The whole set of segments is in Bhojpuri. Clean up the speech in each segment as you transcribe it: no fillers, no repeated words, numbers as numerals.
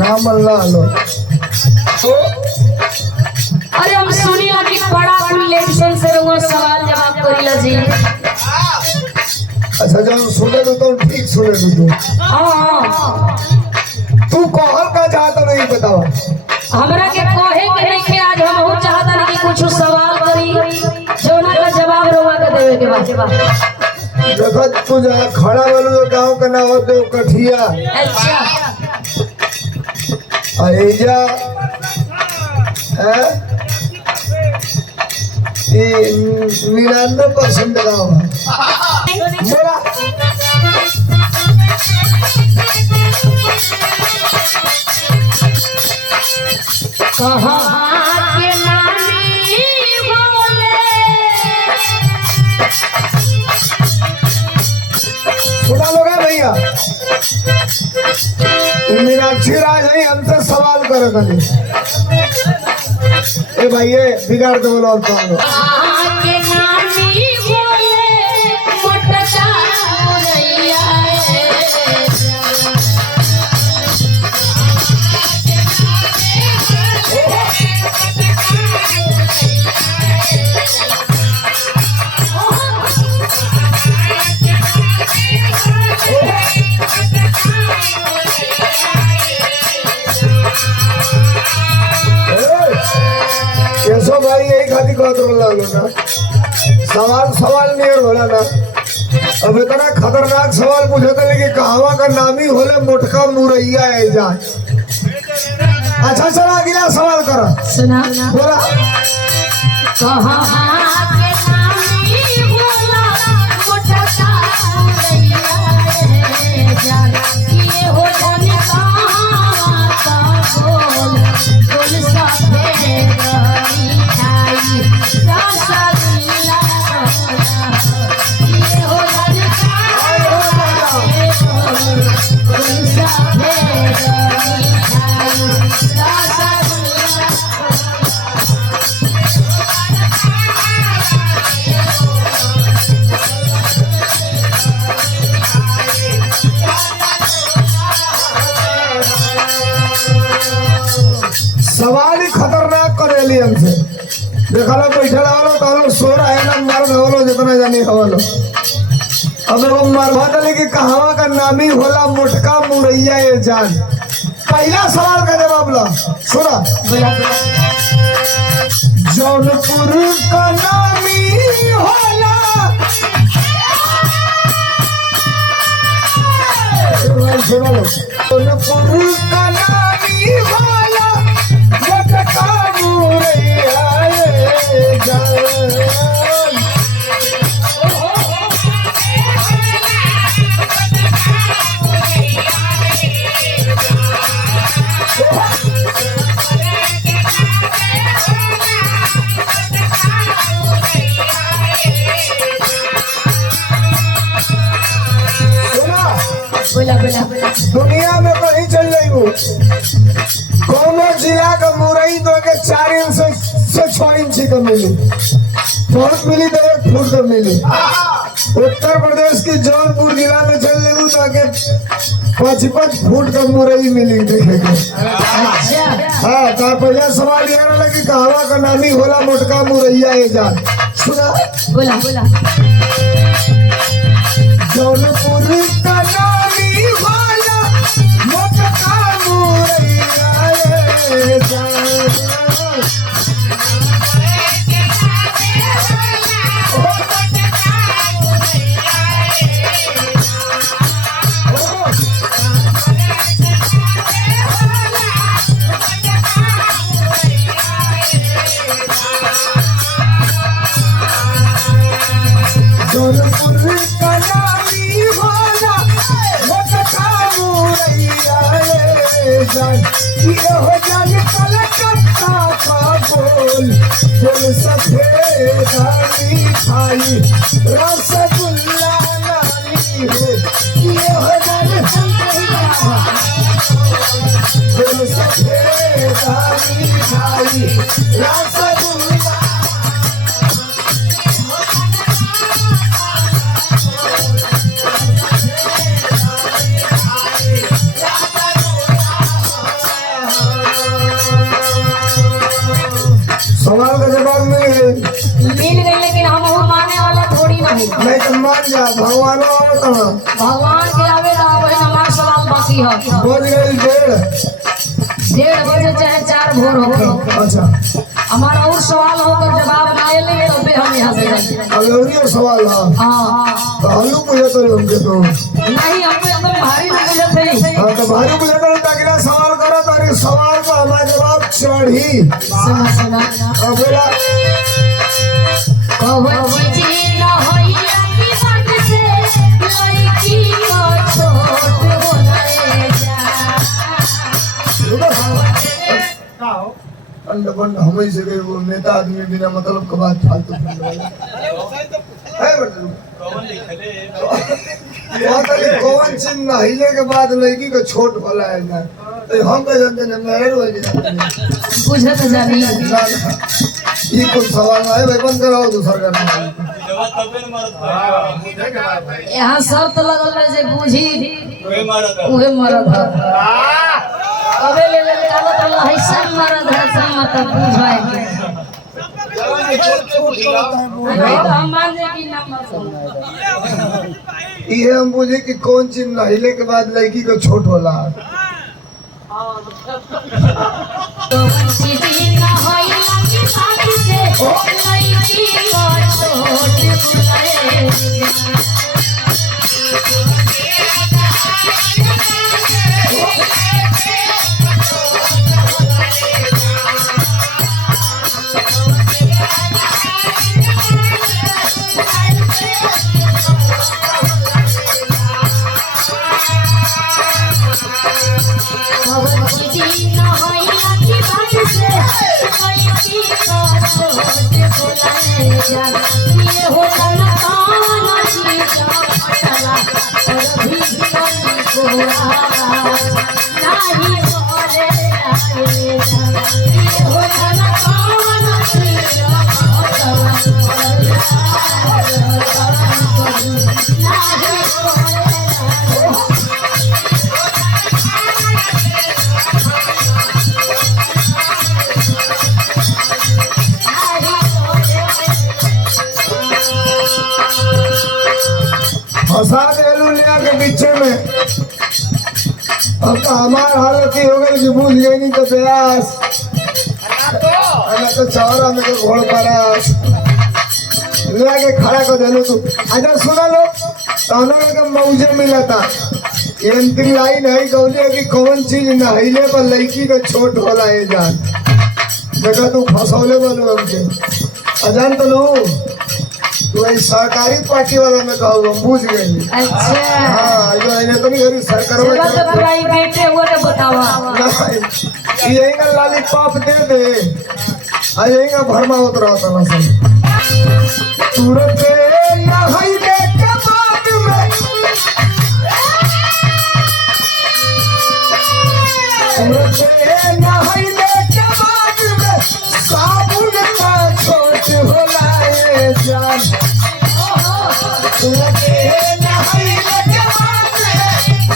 नाम अल्लाह लो। अरे हम सुनी कि बड़ा इलेक्शन से रहुआ सवाल जवाब करिला जी। अच्छा जब सुने तो ठीक सुने तो हां तू कहल का चाहता नहीं बताओ। हमरा के कहे के नहीं के आज हम बहुत चाहता नहीं कि कुछ सवाल करी जोना का जवाब रहुआ के देवे के बा। देखो तू जहाँ खड़ा वालों गाँव का ना होते कठिया। अच्छा ऐजा 99% गाँव बोला कहाँ के नानी बोले सुना लोग भैया मीनाक्षी राज है हमसे सवाल करे कभी ए भाई ये बिगाड़ दो बोलो कहाँ के नानी बोले मोटका मोरैया कैसो भाई यही खाती कहत बोला ना सवाल नहीं और बोला ना। अब इतना खतरनाक सवाल पूछे थे लेकिन कहवा का नामी होले मोटका मुरैया है जाए। अच्छा चला अगला सवाल करो सुना बोला कहाँ के नानी बोला मोटका मोरैया जान ये हो जाने कहाँ का बोल बोल साथे गई आई रसगुल्ला ये हो जाने कहाँ बोल साथे गई आई रसगुल्ला। सवाल ही खतरनाक करेली हमसे देखा लो बैठा वालो तो लोग सो रहा है ना मर्द हो जितना जानी हवालो। अब वो मरवा दले कि कहवा का नामी होला मोटका मुरैया ये जान। पहला सवाल का जवाब ला सुना जौनपुर का नामी होला सुना लो जौनपुर का नामी होला मोटका मुरैया ये जान। बोला बोला बोला दुनिया में कहीं चल रही हो कोनो जिला का मुरई तो के 4 इंच से 6 इंच का मिली बहुत मिली तो 1 फुट का मिली। उत्तर प्रदेश की जौनपुर जिला में चल रही हो तो के 5-5 फुट का मुरई मिली देखेंगे। हाँ तो पहला सवाल ये रहा कि कहवा का नामी होला मोटका मुरैया ये जान। सुना बोला बोला जौनपुर का नामी होला मोटका मुरैया ये जान। जौनपुर का नामी होला मोटका मुरैया ये जान। ये हो जान कलकत्ता का बोल बोल सफेद मिठाई रसगुल्ला नानी हो। ये हो जान बोल सफेद मिठाई रसगुल्ला। मान जा भगवान भगवान के आवे ना वही हमार सवाल बाकी है। बोल गई 1:30 बजे चाहे 4 भोर हो। अच्छा हमारा और सवाल होकर जवाब ना ले तो फिर हम यहाँ से जाएंगे। अभी और ये सवाल है हाँ तो हल्लू पूछे तो हमके तो नहीं हमें एकदम भारी नहीं थे। हाँ तो भाई पूछे तो अगला सवाल करो तो अरे सवाल का हमारा जवाब चढ़ी सुना सुना अब बोला कौन चीज न होई की बात से लड़की को छोड़ बोले जा। अंड बंड हमें से गए वो नेता आदमी बिना मतलब का बात फालतू है बंडू कौन चीज ना हिले के बाद लड़की को छोट भला है ना तो हम कह जानते हैं मेरे रोज बुझे तो जानी ये कोई सवाल ना है भाई बंद कराओ दूसरा करना यहाँ शर्त लगल है जे बुझी उहे मरद है। अबे ले ले निकालो तो हिस्सा मरद है सब मतलब बुझाएंगे नहीं तो हम मान जाए कि ना मरद। ये हम पूछे कि कौन चीज ना हिले के बाद लड़की को छोट होला कौन चीज ना होई की बात से लड़की को छोड़ बोले फंसा देलू लिया के पीछे में अब तो हमार हालत ही हो गई कि भूल गई नहीं तो प्यास तो चौरा में तो घोड़ परास लिया के खड़ा कर देलू तू अच्छा सुना लो तो का मौजे मिला था ये अंतिम लाइन है कहले कि कौन चीज नहिले पर लड़की का छोट होला है जान देखा तू फंसौले वालो हमके अजान तो लो तो ये सरकारी पार्टी वाला में कहूँ हम बुझ गए। अच्छा हाँ जो है तो नहीं हरी सरकार चलो तो प्राइवेट है वो तो बतावा यही ना लॉलीपॉप दे दे आ यही ना भरमा उतरा था ना सब तुरंत नहाई दे कबाब में तुरंत नहाई दे कबाब में साबुन का छोट होला ये जान तुरंत नहाई दे कबाब में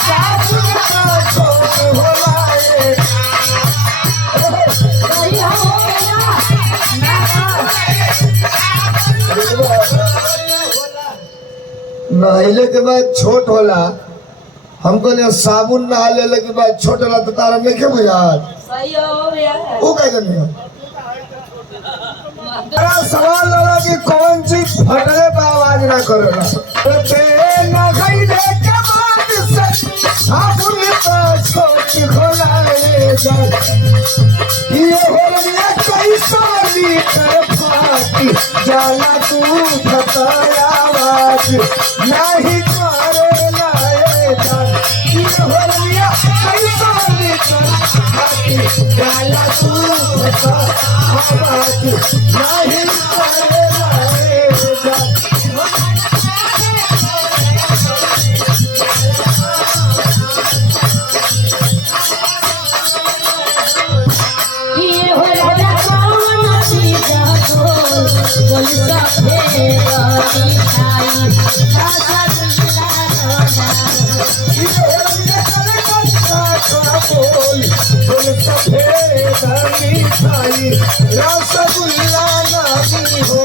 साबुन का छोट होला ये नहाइले के बाद छोट होला हमको ले साबुन नहा लेले के बाद छोट होला तो तारा नहीं के बुझात सही हो गया वो कह करनी मेरा सवाल लगा कि कौन चीज फटले पे आवाज ना करेला ते नहाइले के बाद से साबुन का छोट होला रे जान ये हो गया कैसा लीटर फाटी जाला तू बताया आवाज नहीं करे लाए जान ये हो गया कैसा लीटर फाटी जाला तू बताया आवाज नहीं करे लाए जान ये हो राजा कौन चीज बोलता फेरा आई राजा रसगुल्ला नामी हो